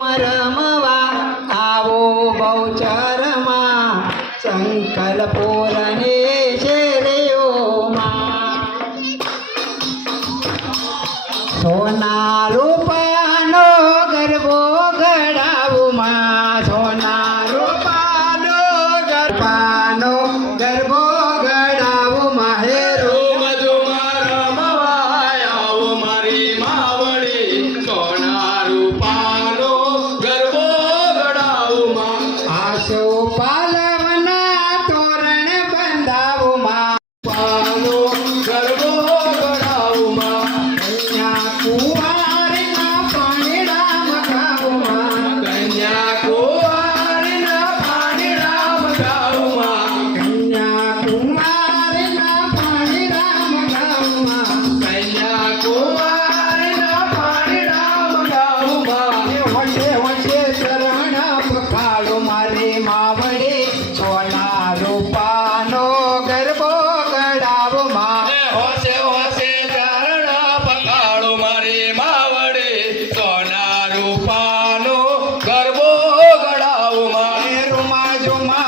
રમવા આવો બહુ ચરમાં સંકલ્પોરને Padre. seu.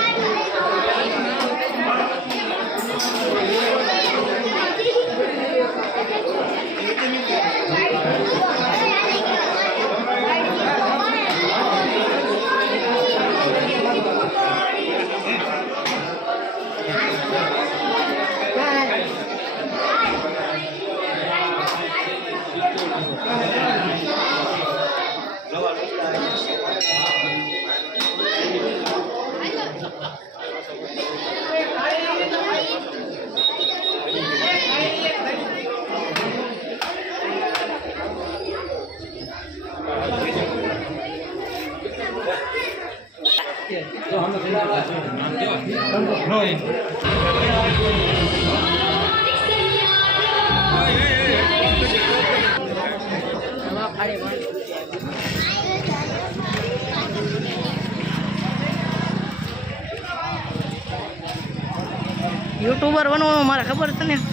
યુટ્યુબર બનવાનું મારે ખબર છે ને?